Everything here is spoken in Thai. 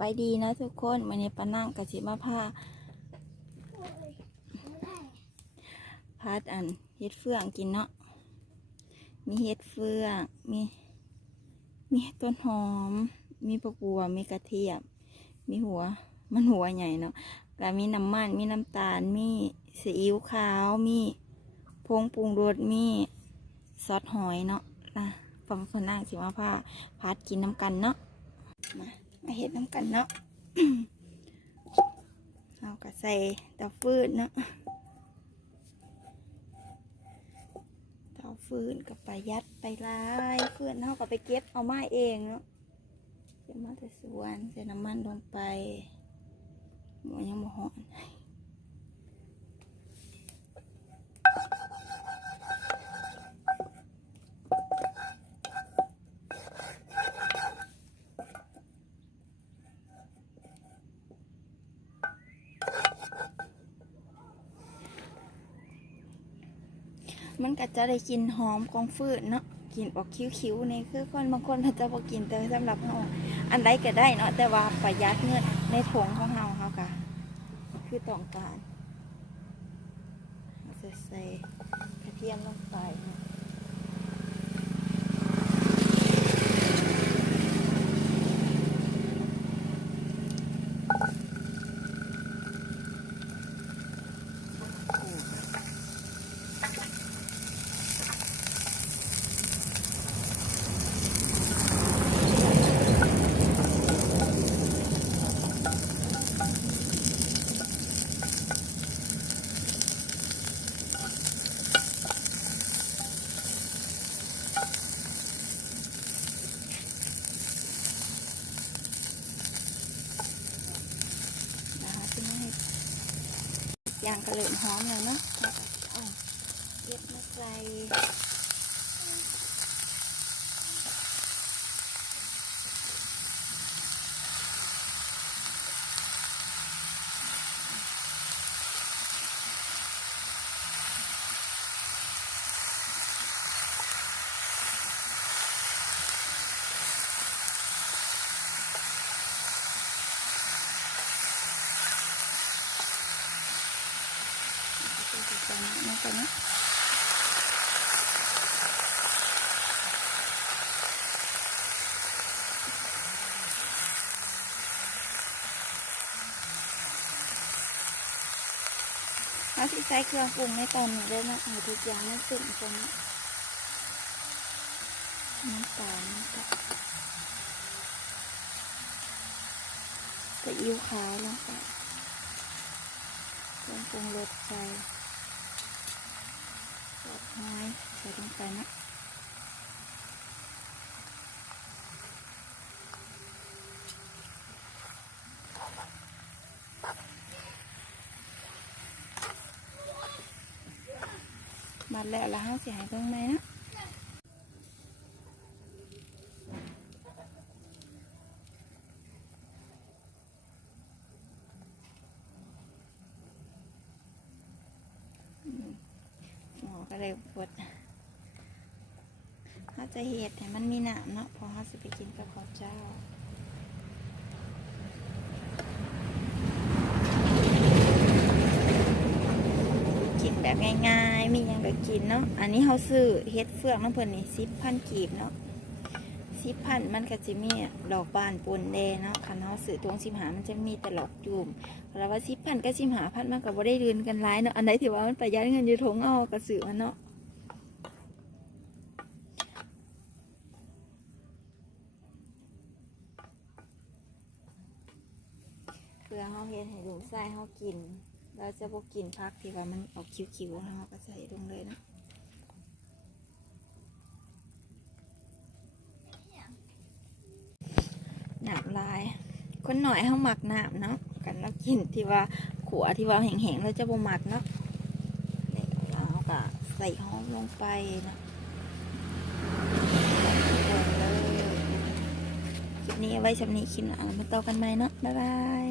บายดีนะทุกคนวันนี้ป้านั่งกับจิมาผ้าพัดอันเห็ดเฟืองกินเนาะมีเห็ดเฟืองมีต้นหอมมีผักบัวมีกระเทียมมีหัวใหญ่เนาะแล้วมีน้ำมันมีน้ำตาลมีซีอิ๊วขาวมีผงปรุงรสมีซอสหอยเนาะนะฟังคนนั่งสิมาผ้าพัดกินน้ำกันเนาะมาเห็ดน้ำกันเนาะ เอากระใส่เตาฟืนเนาะเตาฟืนกับไปยัดไปลายฟืนเท่ากับไปเก็บเอาไม้เองเนาะเก็บมาแต่สวนใส่น้ำมันลงไปหมูยังหมูหอนมันก็จะได้กินหอมของฟืนเนาะกินออกคิ้วๆนี่คือคนบางคนเขาจะบอกกินแต่สำหรับเราอันใดก็ได้เนาะแต่ว่าประหยัดเงินในถุงของเราค่ะคือต้องการใส่กระเทียมลงไปอย่างกระเหลี่ยมหอมเลยเนาะเย็ดมาใส่นี่ก่อนนะเอาที่ใส่เครื่องปรุงในตอนนี้ได้นะเอาทุกอย่างไม่เสร็จตรงนี้น้ำตาลก็อิ่วขาวลงไปเครื่องปรุงรสใส่ซอสหอยใส่ลงไปนะมาแล้วเขาจะหายตรงไหนนะก็เลยบดเขาจะเห็ดแต่มันมีหนามเนาะพอเขาจะไปกินกับข้าวเจ้ากินแบบง่ายๆมีอย่างก็กินเนาะอันนี้เขาซื้อเห็ดเฟืองน้ำเพิ่นนี่10,000 กีบเนาะ10,000มันก็จะมีดอกบานปนแดงเนาะคันเขาซื้อตรง15มันจะมีแต่ดอกจุ่มแล้วว่า10,000กับ15,000มันก็บ่ได้เดือนกันหลายเนาะอันไหนถือว่ามันประหยัดเงินอยู่ทงเอากระสือมันเนาะเพื่อเขาเห็นให้ลูกใส่เขากินเราจะบ่กินพักที่ว่ามันออกคิ้วๆเขาก็ใส่ลงเลยนะหนามลายคนหน่อยเขาหมักหนามเนาะกันแล้วกินที่ว่าขัวที่ว่าแห้งๆเราจะบ่หมักเนาะเราก็ใส่หอมลงไปนะคลิปนี้ไว้สำนีคลิปหน้ามาต่อกันใหม่เนาะบ๊ายบาย